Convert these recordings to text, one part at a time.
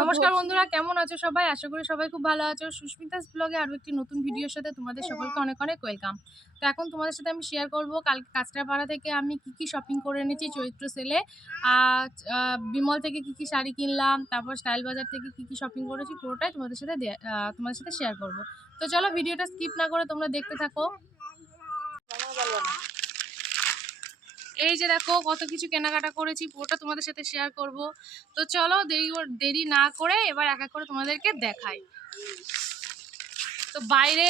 নমস্কার বন্ধুরা কেমন আছো সবাই? আশা করি সবাই খুব ভালো আছো। সুস্মিতাস ব্লগে আরও একটি নতুন ভিডিওর সাথে তোমাদের সকলকে অনেক অনেক ওয়েলকাম তো এখন তোমাদের সাথে আমি শেয়ার করব। কালকে কাঁচরাপাড়া থেকে আমি কি কি শপিং করে এনেছি চৈত্র সেলে আর আহ, বিমল থেকে কি কি শাড়ি কিনলাম তারপর স্টাইল বাজার থেকে কি কি শপিং করেছি পুরোটাই তোমাদের সাথে তোমাদের সাথে শেয়ার করব। তো চলো ভিডিওটা স্কিপ না করে তোমরা দেখতে থাকো। এই যে দেখো কত কিছু কেনাকাটা করেছি, পুরোটা তোমাদের সাথে শেয়ার করব। তো চলো দেরি দেরি না করে এবার এক এক করে তোমাদেরকে দেখাই। তো বাইরে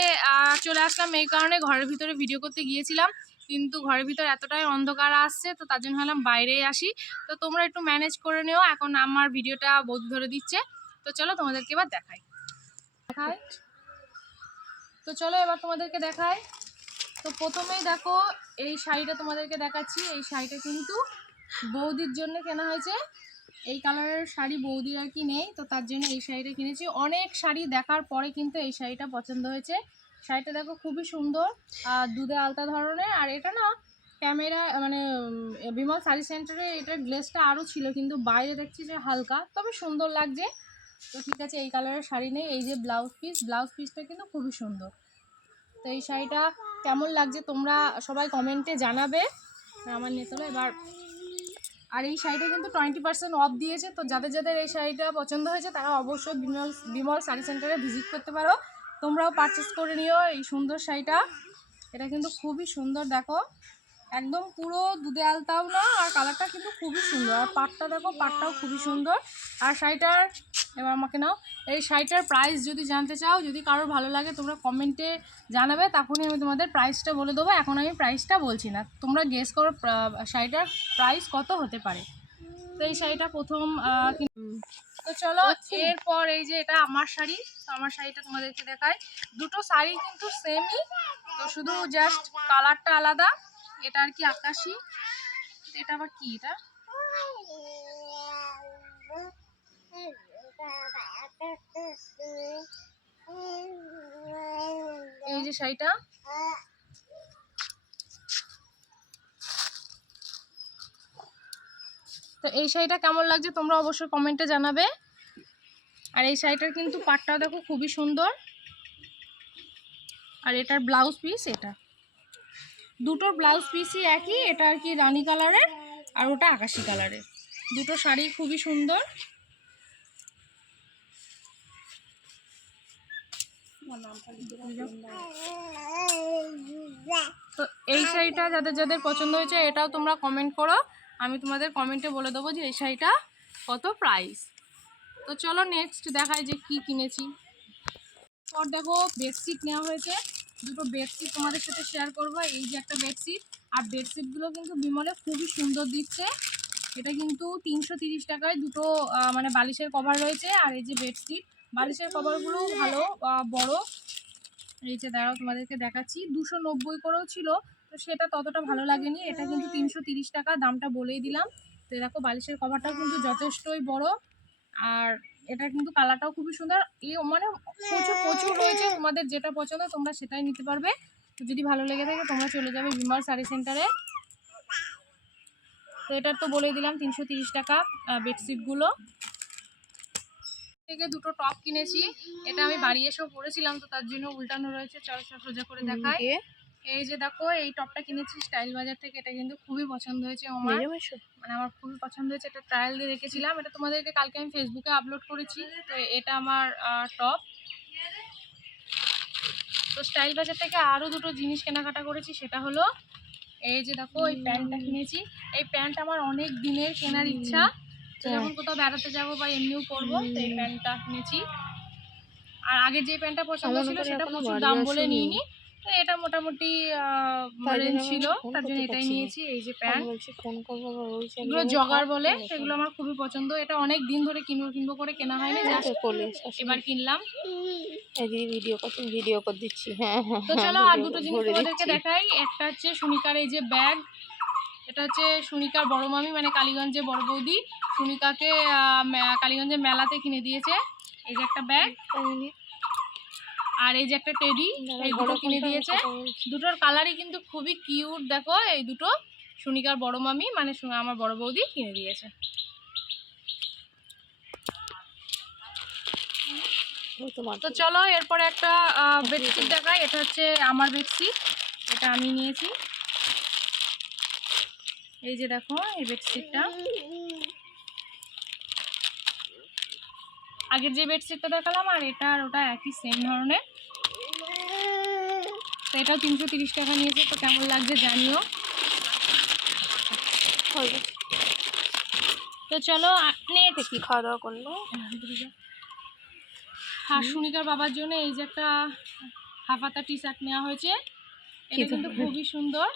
চলে আসলাম এই কারণে ঘরের ভিতরে ভিডিও করতে গিয়েছিলাম, কিন্তু ঘরের ভিতরে এতটাই অন্ধকার আসছে, তো তার জন্য ভাবলাম বাইরেই আসি। তো তোমরা একটু ম্যানেজ করে নিও, এখন আমার ভিডিওটা বৌদি ধরে দিচ্ছে। তো চলো তোমাদেরকে এবার দেখাই। দেখাই। তো চলো এবার তোমাদেরকে দেখাই। তো প্রথমেই দেখো, এই শাড়িটা তোমাদেরকে দেখাচ্ছি। এই শাড়িটা কিন্তু বৌদির জন্য কেনা হয়েছে। এই কালারের শাড়ি বৌদির আর কি নেই, তো তার জন্য এই শাড়িটা কিনেছি। অনেক শাড়ি দেখার পরে কিন্তু এই শাড়িটা পছন্দ হয়েছে। শাড়িটা দেখো খুবই সুন্দর, আর দুধে আলতা ধরনের, আর এটা না ক্যামেরা মানে বিমল শাড়ি সেন্টারে এটার গ্লেসটা আরও ছিল, কিন্তু বাইরে দেখছি যে হালকা, তবে সুন্দর লাগছে। তো ঠিক আছে, এই কালারের শাড়ি নেই, এই যে ব্লাউজ পিস ব্লাউজ পিসটা কিন্তু খুবই সুন্দর। তো এই শাড়িটা কেমন লাগছে তোমরা সবাই কমেন্টে জানাবে। আমার নেতলে এবার আর এই শাড়িটা কিন্তু টোয়েন্টি পার্সেন্ট অফ দিয়েছে, তো যাদের যাদের এই শাড়িটা পছন্দ হয়েছে, তারা অবশ্যই বিমল বিমল শাড়ি সেন্টারে ভিজিট করতে পারো। তোমরাও পারচেস করে নিও এই সুন্দর শাড়িটা। এটা কিন্তু খুবই সুন্দর, দেখো। একদম পুরো দুধে আলতাও না আর কালারটা কিন্তু খুবই সুন্দর। আর পাটটা দেখো পাটটাও খুবই সুন্দর। আর শাড়িটার এবার আমাকে নাও এই শাড়িটার প্রাইস যদি জানতে চাও যদি কারোর ভালো লাগে তোমরা কমেন্টে জানাবে তখনই আমি তোমাদের প্রাইসটা বলে দেবো। এখন আমি প্রাইসটা বলছি না তোমরা গেস করো শাড়িটার প্রাইস কত হতে পারে। তো এই শাড়িটা প্রথম তো চলো এরপর এই যে এটা আমার শাড়ি তো আমার শাড়িটা তোমাদেরকে দেখায় দুটো শাড়ি কিন্তু সেমই তো শুধু জাস্ট কালারটা আলাদা এটা আর কি আকাশি? এটা আবার কি এটা? এই যে শাড়িটা। তো এই শাড়িটা কেমন লাগছে তোমরা অবশ্যই কমেন্টে জানাবে। আর এই শাড়িটার কিন্তু পাটটাও দেখো খুবই সুন্দর। আর এটার ব্লাউজ পিস এটা। দুটোর ব্লাউজ পিসই একই, এটা আর কি রানি কালারের আর ওটা আকাশি কালারের। দুটো শাড়ি খুবই সুন্দর। তো এই শাড়িটা যাদের যাদের পছন্দ হয়েছে, এটাও তোমরা কমেন্ট করো। আমি তোমাদের কমেন্টে বলে দেবো যে এই শাড়িটা কত প্রাইস তো চলো নেক্সট দেখায় যে কি কিনেছি। পর দেখো বেডশিট নেওয়া হয়েছে। দুটো বেডশিট তোমাদের সাথে শেয়ার করব। এই যে একটা বেডশিট আর বেডশিটগুলো কিন্তু বিমলে খুবই সুন্দর দিচ্ছে। এটা কিন্তু তিনশো তিরিশ টাকায় দুটো মানে বালিশের কভার রয়েছে, আর এই যে বেডশিট বালিশের কভারগুলো ভালো বড়। এই যে দাঁড়াও, তোমাদেরকে দেখাচ্ছি। দুশো নব্বই করেও ছিল, তো সেটা ততটা ভালো লাগেনি। এটা কিন্তু তিনশো তিরিশ টাকা, দামটা বলেই দিলাম। তো দেখো, বালিশের কভারটাও কিন্তু যথেষ্টই বড়। আর এটা কিন্তু কালারটাও খুবই সুন্দর। এই মানে প্রচুর প্রচুর রয়েছে তোমাদের যেটা পছন্দ তোমরা সেটাই নিতে পারবে। তো যদি ভালো লেগে থাকে তোমরা চলে যাবে বিমল শাড়ি সেন্টারে তো এটার তো বলেই দিলাম তিনশো তিরিশ টাকা বেডশিটগুলো থেকে দুটো টপ কিনেছি। এটা আমি বাড়ি এসেও পরেছিলাম তো তার জন্য উল্টানো রয়েছে। চল চল সোজা করে দেখাই। এই যে দেখো এই টপটা কিনেছি স্টাইল বাজার থেকে। এটা কিন্তু খুবই পছন্দ হয়েছে আমার। মানে আমার খুবই পছন্দ হয়েছে। এটা ট্রায়াল দিয়ে রেখেছিলাম। এটা তোমাদেরকে কালকে আমি ফেসবুকে আপলোড করেছি। তো এটা আমার টপ তো স্টাইল বাজার থেকে আরও দুটো জিনিস কেনাকাটা করেছি সেটা হলো এই যে দেখো এই প্যান্টটা কিনেছি। এই প্যান্ট আমার অনেক দিনের কেনার ইচ্ছা। তো যখন কোথাও বেড়াতে যাব বা এমনিও পরবো তো এই প্যান্টটা কিনেছি। আর আগে যে প্যান্টটা পছন্দ ছিল সেটা প্রচুর দাম বলে নিইনি। তো এটা মোটামুটি রেঞ্জ ছিল তার জন্য এটাই নিয়েছি এই যে প্যান্ট। এগুলো জগার বলে সেগুলো আমার খুবই পছন্দ। এটা অনেক দিন ধরে কিনবো কিনবো করে কেনা হয়নি এবার কিনলাম। ভিডিও করছি ভিডিও করে দিচ্ছি হ্যাঁ হ্যাঁ তো হ্যাঁ, চলো আর দুটো জিনিস তোমাদেরকে দেখাই। একটা হচ্ছে সুনিকার এই যে ব্যাগ এটা হচ্ছে সুনিকার বড় মামি মানে কালীগঞ্জে বড় বৌদি। সুনিকাকে আহ, মে- কালীগঞ্জে মেলাতে কিনে দিয়েছে। এই যে একটা ব্যাগ। আর এই যে একটা টেডি এই দুটো কিনে দিয়েছে। দুটোর কালারই কিন্তু খুবই কিউট দেখো এই দুটো। সুনিকার বড় মামি মানে আমার বড় বৌদি কিনে দিয়েছে। তো চলো এরপরে একটা বেডশিট দেখাই। এটা হচ্ছে আমার বেডশিট এটা আমি নিয়েছি। এই যে দেখো এই বেডশিটটা আগের যে বেডশিটটা দেখালাম আর এটা আর ওটা একই সেম ধরনের। তো এটাও তিনশো তিরিশ টাকা নিয়েছে তো কেমন লাগছে জানিও। তো চলো নেক্সট কি খাওয়া দাওয়া করল আর সুনিকার বাবার জন্য এই যে একটা হাফাতা টি শার্ট নেওয়া হয়েছে। এটা কিন্তু খুবই সুন্দর।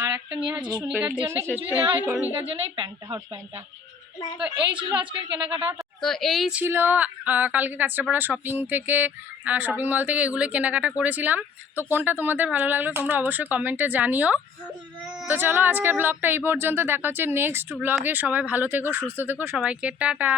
আর একটা নেওয়া হয়েছে সুনিকার জন্য এসেছে, কিছু নেওয়া হয় করো। সুনিকার জন্য এই প্যান্টটা হট প্যান্টটা। তো এই ছিল আজকের কেনাকাটা। তো এই ছিল কালকে কাঁচরাপাড়া শপিং থেকে শপিং মল থেকে এগুলো কেনাকাটা করেছিলাম। তো কোনটা তোমাদের ভালো লাগল তোমরা অবশ্যই কমেন্টে জানিও। তো চলো আজকের ব্লগটা এই পর্যন্ত দেখা হচ্ছে নেক্সট ব্লগে সবাই ভালো থেকো সুস্থ থেকো সবাইকে টাটা।